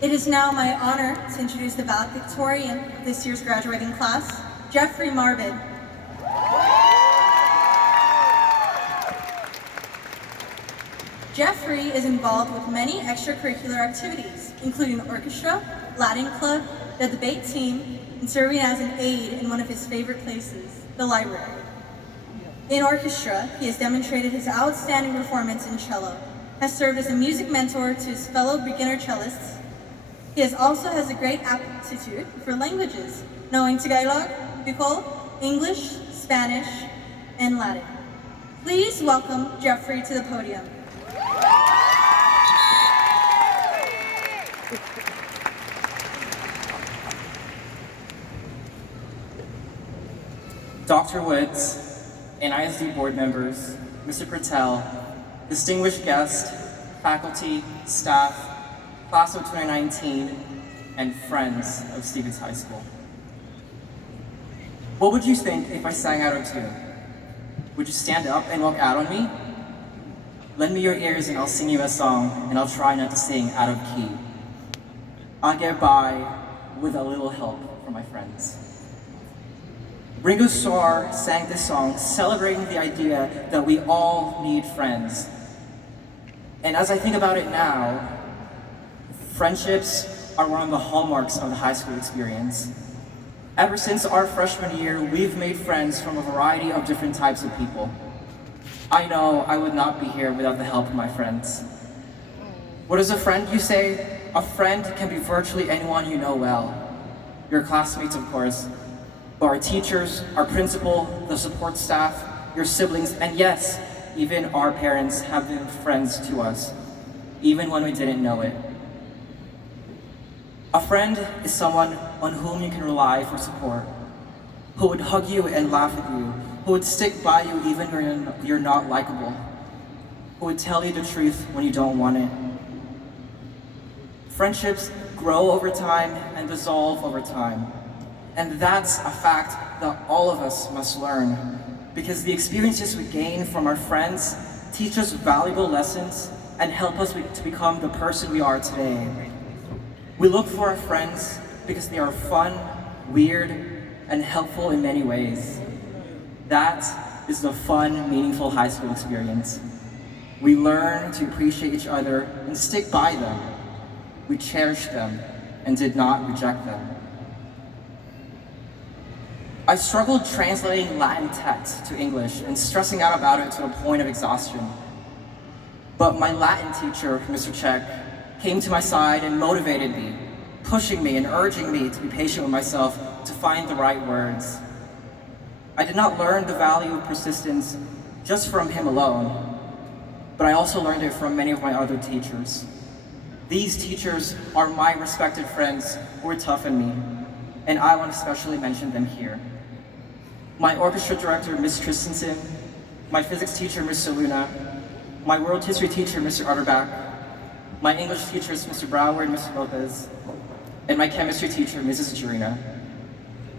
It is now my honor to introduce the valedictorian of this year's graduating class, Jeffrey Marbid. Jeffrey is involved with many extracurricular activities, including orchestra, Latin club, the debate team, and serving as an aide in one of his favorite places, the library. In orchestra, he has demonstrated his outstanding performance in cello, has served as a music mentor to his fellow beginner cellists. He also has a great aptitude for languages, knowing Tagalog, Bicol, English, Spanish, and Latin. Please welcome Jeffrey to the podium. Dr. Woods, NISD board members, Mr. Patel, distinguished guests, faculty, staff, class of 2019, and friends of Stevens High School. What would you think if I sang out of tune? Would you stand up and walk out on me? Lend me your ears and I'll sing you a song, and I'll try not to sing out of key. I'll get by with a little help from my friends. Ringo Starr sang this song celebrating the idea that we all need friends. And as I think about it now, friendships are one of the hallmarks of the high school experience. Ever since our freshman year, we've made friends from a variety of different types of people. I know I would not be here without the help of my friends. What is a friend, you say? A friend can be virtually anyone you know well. Your classmates, of course, but our teachers, our principal, the support staff, your siblings, and yes, even our parents have been friends to us, even when we didn't know it. A friend is someone on whom you can rely for support, who would hug you and laugh with you, who would stick by you even when you're not likable, who would tell you the truth when you don't want it. Friendships grow over time and dissolve over time. And that's a fact that all of us must learn, because the experiences we gain from our friends teach us valuable lessons and help us to become the person we are today. We look for our friends because they are fun, weird, and helpful in many ways. That is the fun, meaningful high school experience. We learn to appreciate each other and stick by them. We cherished them and did not reject them. I struggled translating Latin text to English and stressing out about it to a point of exhaustion. But my Latin teacher, Mr. Check, came to my side and motivated me, pushing me and urging me to be patient with myself to find the right words. I did not learn the value of persistence just from him alone, but I also learned it from many of my other teachers. These teachers are my respected friends who were tough on me, and I want to especially mention them here. My orchestra director, Ms. Christensen, my physics teacher, Mr. Luna, my world history teacher, Mr. Utterback, my English teachers, Mr. Brower and Mr. Lopez, and my chemistry teacher, Mrs. Jurina.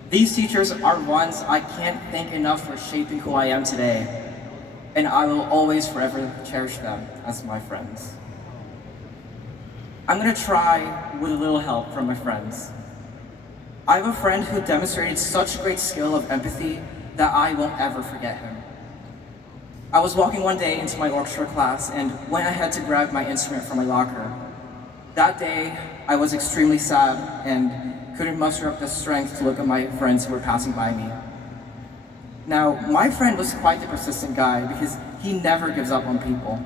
These teachers are ones I can't thank enough for shaping who I am today, and I will always forever cherish them as my friends. I'm gonna try with a little help from my friends. I have a friend who demonstrated such great skill of empathy that I won't ever forget him. I was walking one day into my orchestra class and went ahead to grab my instrument from my locker. That day, I was extremely sad and couldn't muster up the strength to look at my friends who were passing by me. Now, my friend was quite the persistent guy because he never gives up on people.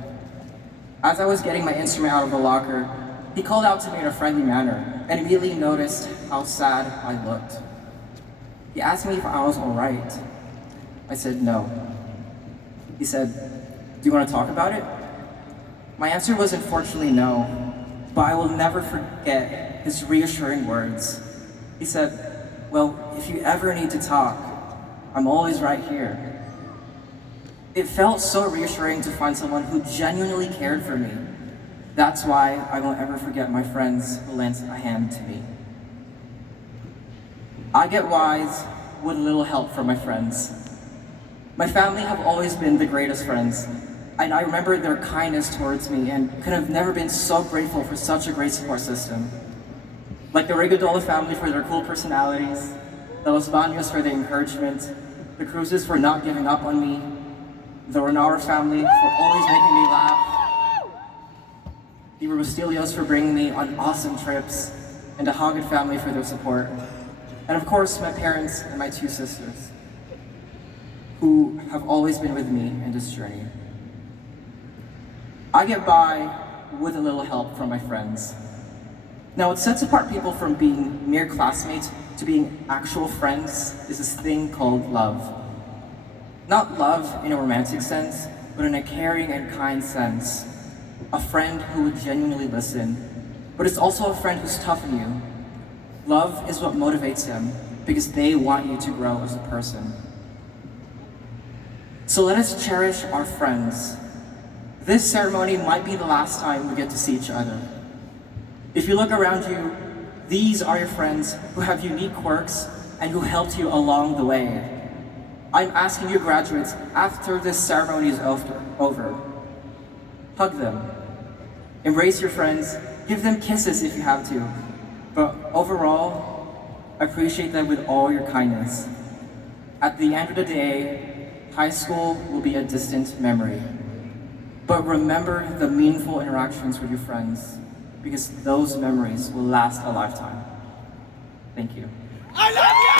As I was getting my instrument out of the locker, he called out to me in a friendly manner and immediately noticed how sad I looked. He asked me if I was all right. I said no. He said, "Do you want to talk about it?" My answer was unfortunately no, but I will never forget his reassuring words. He said, "Well, if you ever need to talk, I'm always right here." It felt so reassuring to find someone who genuinely cared for me. That's why I won't ever forget my friends who lent a hand to me. I get wise with a little help from my friends. My family have always been the greatest friends, and I remember their kindness towards me and could have never been so grateful for such a great support system. Like the Regadola family for their cool personalities, the Los Baños for their encouragement, the Cruzes for not giving up on me, the Renara family for always making me laugh, the Robustilios for bringing me on awesome trips, and the Hagen family for their support. And of course, my parents and my two sisters, who have always been with me in this journey. I get by with a little help from my friends. Now, what sets apart people from being mere classmates to being actual friends is this thing called love. Not love in a romantic sense, but in a caring and kind sense. A friend who would genuinely listen, but it's also a friend who's tough on you. Love is what motivates them because they want you to grow as a person. So let us cherish our friends. This ceremony might be the last time we get to see each other. If you look around you, these are your friends who have unique quirks and who helped you along the way. I'm asking you graduates, after this ceremony is over, hug them, embrace your friends, give them kisses if you have to, but overall, appreciate them with all your kindness. At the end of the day, high school will be a distant memory, but remember the meaningful interactions with your friends, because those memories will last a lifetime. Thank you. I love you!